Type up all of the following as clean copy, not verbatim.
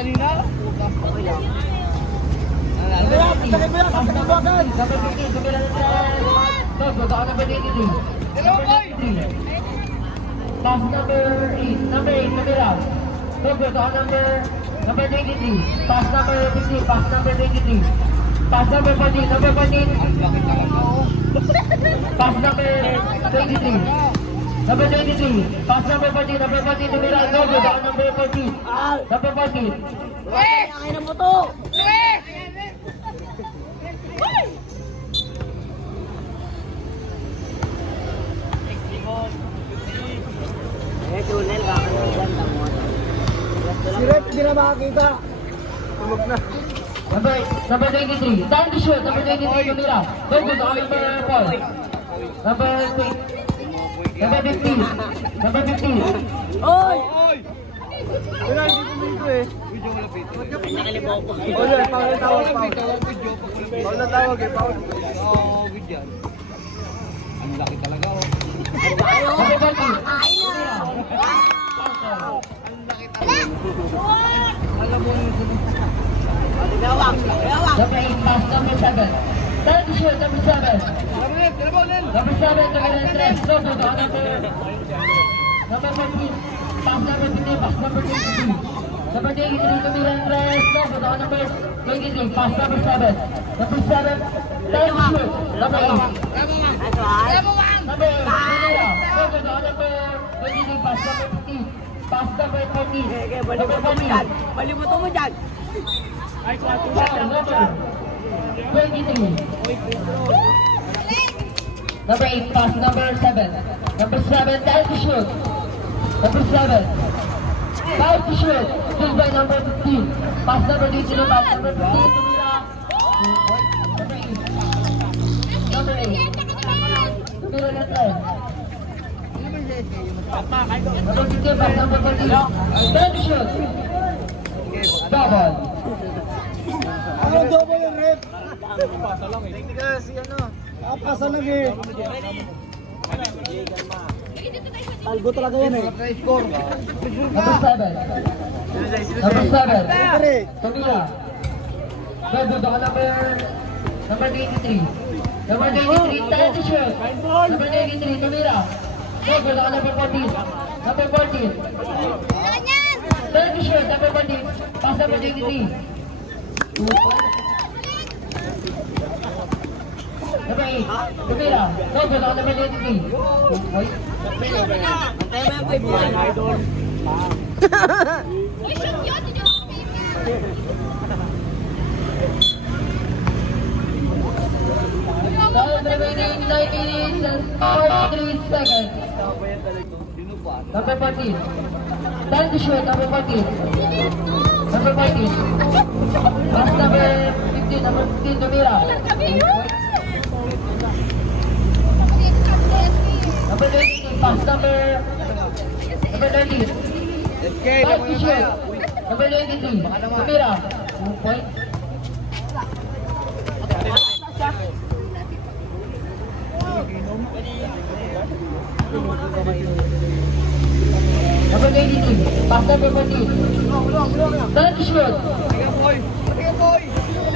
kanina? Okay lang. Pass number 8, number 8, Camila. Number 23. Pass number 15, pass number 23. Pass number 14, number 14. Pass number 23. Number 23. Pass number 14, number 14, Camila. Number 14. Number 14. Kaya mo to! Eh, Junel, kakalimutan lang mo. Si Rep, hindi na makakita. Tulog na. Number 23. Time to shoot. Number 23, Camila. Very good. Number 4. Number 3. Number 15. Number 15. Oy! Wala, hindi kumito eh. Nakalimutan ko. Oh, yan, Paul na tawag, Paul. Paul na tawag eh, Paul. Ang laki talaga oh. Number 20. Gawang! Gawang! Number 8, pass number 7. Time to shoot. Number 7. Number 7, Camila Andres. Go to the number 14. Pass number 15, pass number 23. Number 23, Camila Andres. Go to the number 23. Pass number 7. Number 7. Time to shoot. Number 8. Ano ay? Number 8, Camila. Go to the number 23. Pass number 15. Pass number 14. Number 14. Malimutan mo dyan! Foul, number 23. Number 8, pass number 7. Number 7, time to shoot. Number 7. Time to shoot. Shoot by number 15. Pass number 22, pass number 15. Camila. Number 8. Camila Andres. Number 15, pass number 14. Time to shoot. Double. Ano double yung Rep? Hindi kasi ano. Pasa lang eh. Talbo talaga yan eh. Number 7. Number 7. Camila. Number 23. Number 23, time to shoot. Number 23, Camila. Number 14. Number 14. Time to shoot. Number 14. Pass number 23. Number 8. Camila. Number 23. Antay mo yung pipuan. Time remaining 9 minutes and 43 seconds. Number 14. Time to shoot. Number 14. Number 14. Pass number 15. Number 15, Camila. Number 20. Pass number 30. Time to shoot. Number 23. Camila. 2 point. Number 23. Pass number 14. Time to shoot.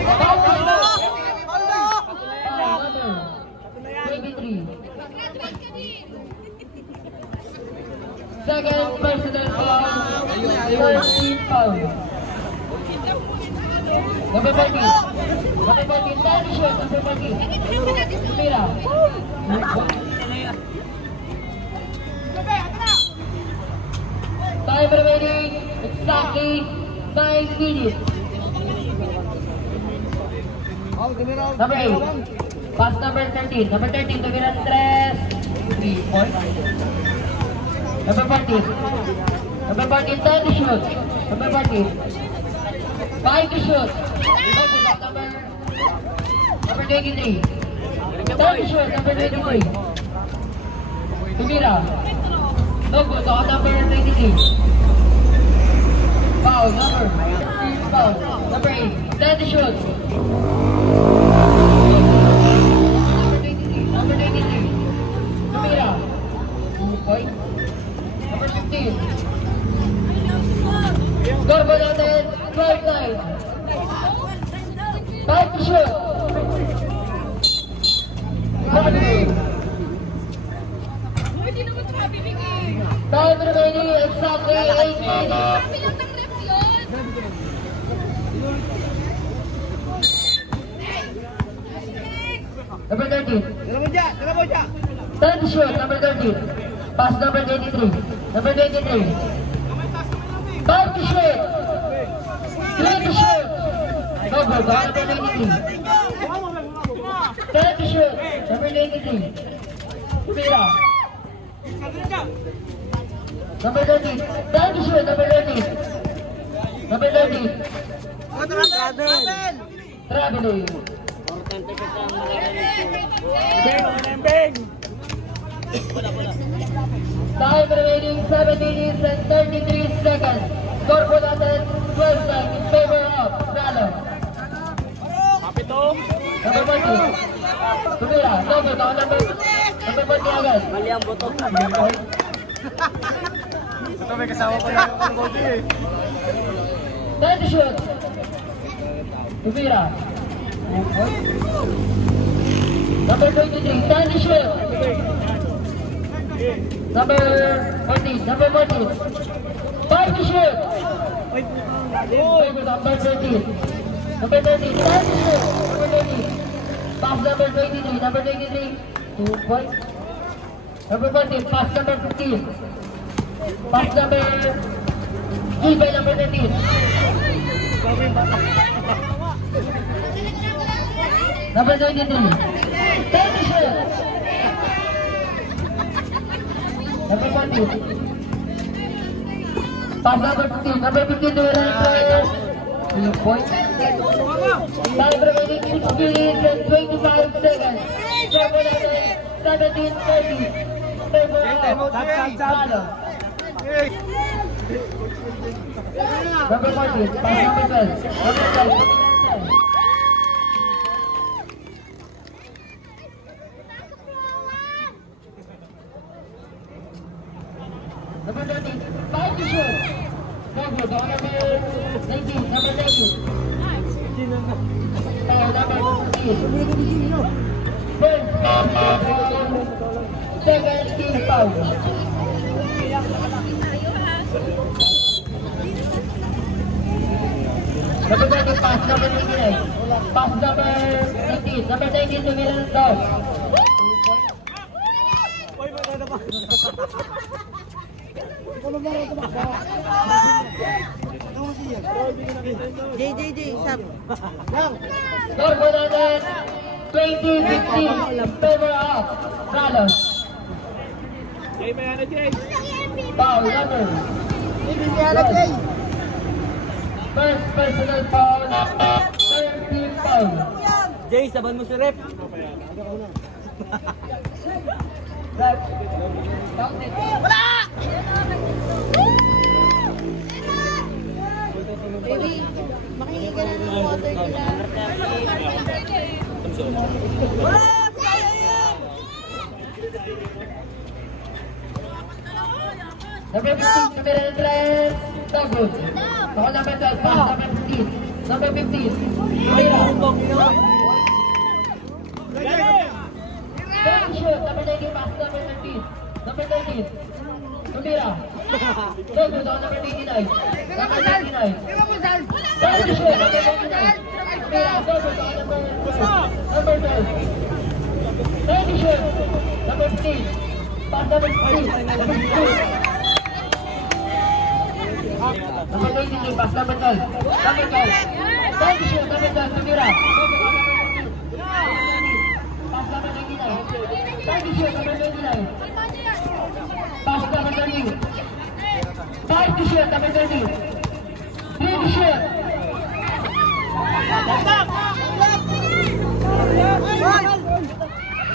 Foul number 23. Second personal foul. 13 foul. Number 14. Number 14. Time to shoot. Number 14. Camila. Time remaining exactly 9 minutes. Number 8. Pass number 13. Number 13, Camila Andres. 3 points. Number 14. Number 14, time to shoot. Number 14. 5 to shoot. Number 23. Time to shoot. Number 23. Camila. No good. Number 23. Foul. Number 3. Foul. Number 8. Time to shoot. Number 23. Camila. 2 points. Number 15. Score po natin 12 99. 5 to shoot. Time remaining exactly 8 minutes. Number 13. Time to shoot, number 13. Pass number 23. Number 23. 5 to shoot. 3 to shoot. No good, number 23. 10 to shoot, number 23. Tumira. Number 13. 10 to shoot, number 13. Number 13. Traveling. Importante ka sa mga Time remaining 7 minutes and 33 seconds. Score po natin 12 time in favor of Ralo. Number 40. Tumira. Double. Number 40 agad. Mali ang buto. Ito may kasama ko lang ako ng eh. 10 to shoot. Tumira. Number 23. 10 to shoot. Number 14. Number 14. 5 to shoot. Number 13. Number 13. 10 to shoot. Number 13. Pass number 23. Number 23. 2 points. Number 14. Pass number 15. Pass number 3 by number 13. Number 23. 10 to shoot. Number 14. Pass number 15. Number 15 to the player. 2 points. Time remaining 6 minutes and 25 seconds. Score natin 17-30. Favor of Ralo. Number 14. Pass number 12. Number 12. Number 13, 5 to shoot. No good. Number 19, number 19. Foul, number 15. First foul. Second team foul. Number 20, pass number 29. Pass number 19. Number 19 to Milan Dog. JJJ, sab. Score po natin 20-15 in favor of Ralo. Foul number. First personal foul, third team foul. Jay, saban mo si Rep. Baby, makinig ka na ng water nila. Number 15, number 11, no good. Foul number 12, pass number 15. Number 15, Tumira. Third shoot, number 19, pass number 13. Number 13, Tumira. No good on number 89. Number 89. Third shoot, number 89. Tumira, no good on number 12. Third shoot, number 15. Pass number 15. Number 15. Number 23, pass number 12. Number 12. Third shoot, number 12. Tumira. Pass number 99. Third shoot, number 29. Pass number 30. 5 to shoot, number 30. 3 to shoot.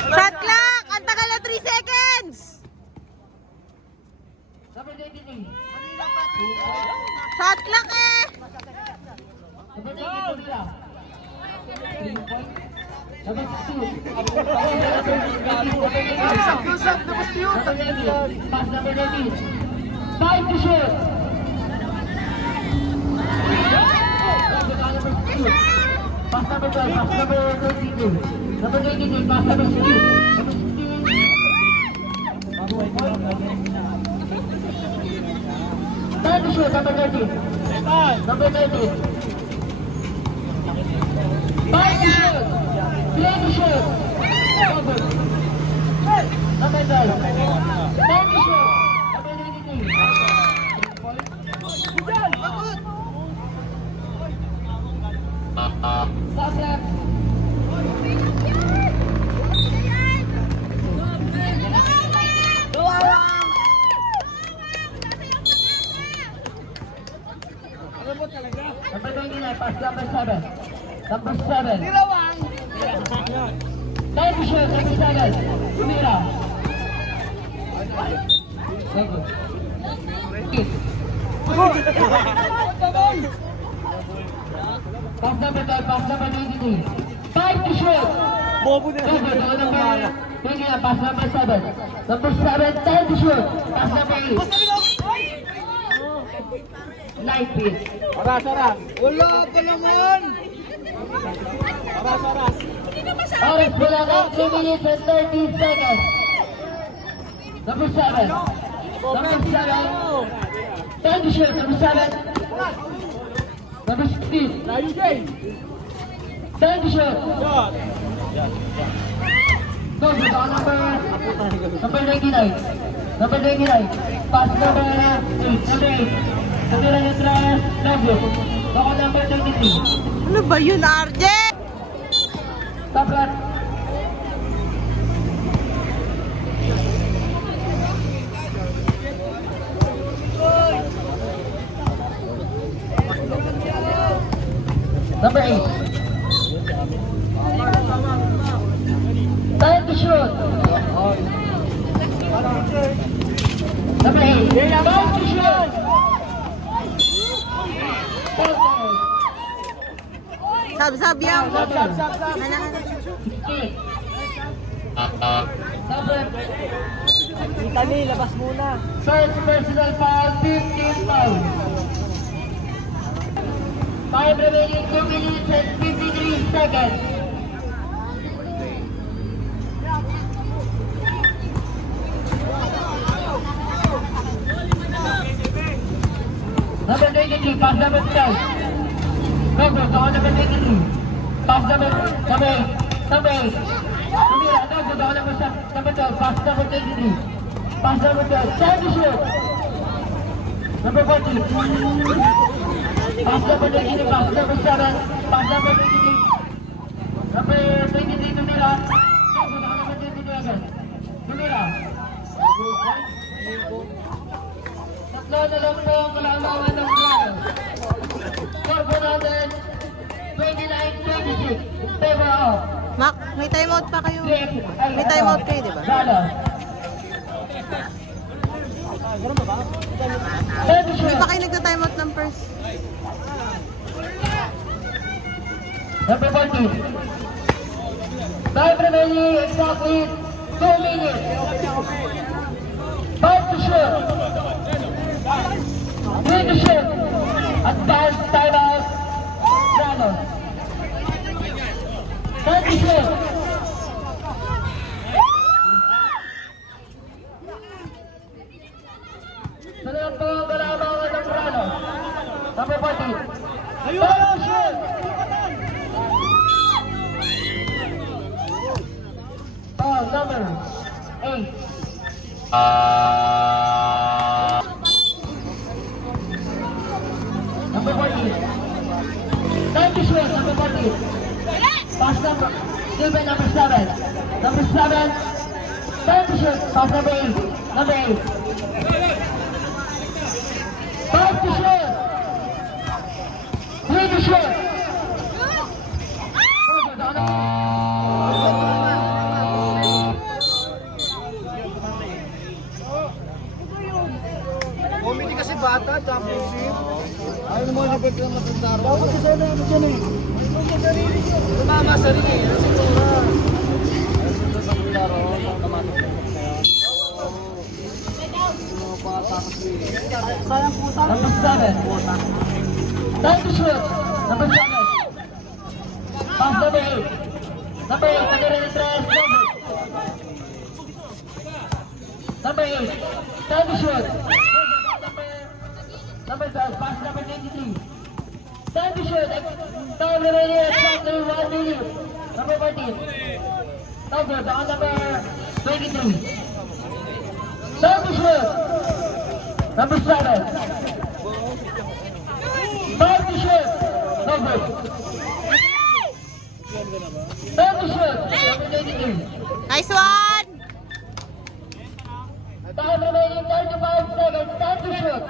Shot clock! Ang tagal na 3 seconds! Number 23. Shot clock eh! Number 19, Tumira. 3 points. Number 16. Number 19. Pass number 19. 5 to shoot. number 12, pass number 22. Number 22, pass number 16. Number 16. Time to shoot, number 13. Number 13. Time to shoot. Play to shoot. Number 12. Time to shoot. Number 93. Stop left. Number 29, pass number 7. Number 7. Time to shoot, number 7. Tumira. So good. Pass number 12, pass number 23. Time to shoot. Bobo na. So good. Number 29, pass number 7. Number 7, time to shoot. Pass number 8. Light pitch. Aras. Wala pa naman. Aras. Oras po lang ang 3 minutes and 30 seconds. Number 7. Number 7. Time to shoot. Number 7. Number 16. Time to shoot. Go, go, number 99. Number 99. Pass number 8. Number 8. Tumira ng tres. Love. Ako number 23. Ano ba yun, RJ? Top left. Number 8. Time to shoot. Number 8. Time to shoot. Sab yan. Sab. Hanahan. 16. Number Italy, labas muna. first personal foul, 15 foul. 5 remaining 2 minutes and 53 seconds. Number 23, pass number 12. Go, go, number 23. Pass number 8. Number 8. Tumira, go, go, number 12. Pass number 23. Pass number 12. Time to shoot. Number 14. Pass number 23. Pass number 7. Pass number 23. Number 23, Tumira. Go, go, number 23 again. Tumira. Tatlo na lang po ang kalamangan ng plano. Score po natin 29-26 in favor of Mac, may timeout pa kayo. May timeout kayo, di ba? Brano. Hindi pa kayo nagta-timeout ng first. Number 14. Time remaining exactly 2 minutes. 5 to shoot. 3 to shoot. Advanced timeout. Brano. 10 to shoot. Sunod po ang kalamangan ng Brano. Number 14. 5 to shoot. Foul number 8. Number 14. Time to shoot, number 14. Pass number, given number 7. Number 7. Time to shoot, pass number 8. Number 8. Time to shoot. 3 to shoot. Comedy kasi bata, championship. Ayaw naman nagpag lang matandaro. Dapat kasi na ano dyan eh. Tumama sa ring eh. Ano siguro? Ayaw sila sa kularo. Kamatok na kaya. Pangatakas eh. Sayang puta. Number 7. Time to shoot. Number 7. Pass number 8. Number 8, nag-re-interest. Number 8. Time to shoot. Number 12, pass number 23. Time to shoot. Time remaining exactly 1 minute. Number 14. No good. On number 23. Time to shoot. Number 7. Time to shoot. No good. Time to shoot. Number 23. Nice one! Time remaining 35 seconds. Time to shoot.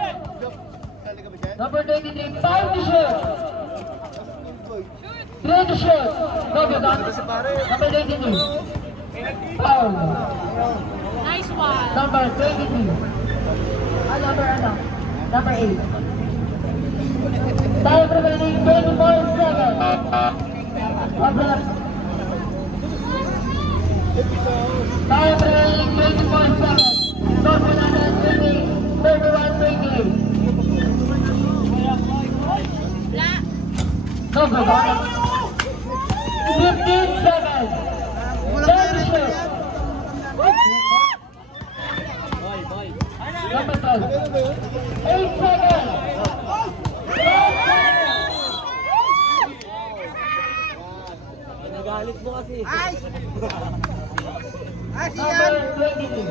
Number 23. Time to shoot. 3 to shoot. No good. Number 23. Foul. Nice one! Number 23. Number 8. Time remaining 24 seconds. Time remaining 24 seconds. No good. 31-28. No good. 15 seconds. Time to shoot. Number 12. 8 seconds. 8 seconds. Nagalit mo kasi. Number 22.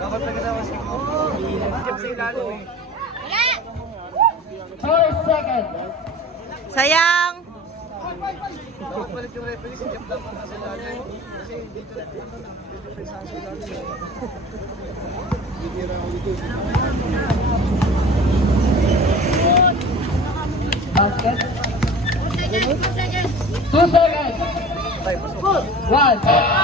Dapat nagkatawa si sa ilalim eh. 4 seconds. Sayang! Dapat palit yung referee, si Jeff lang sa ilalim. Kasi dito na sa ilalim. Basket. 2 seconds. 1.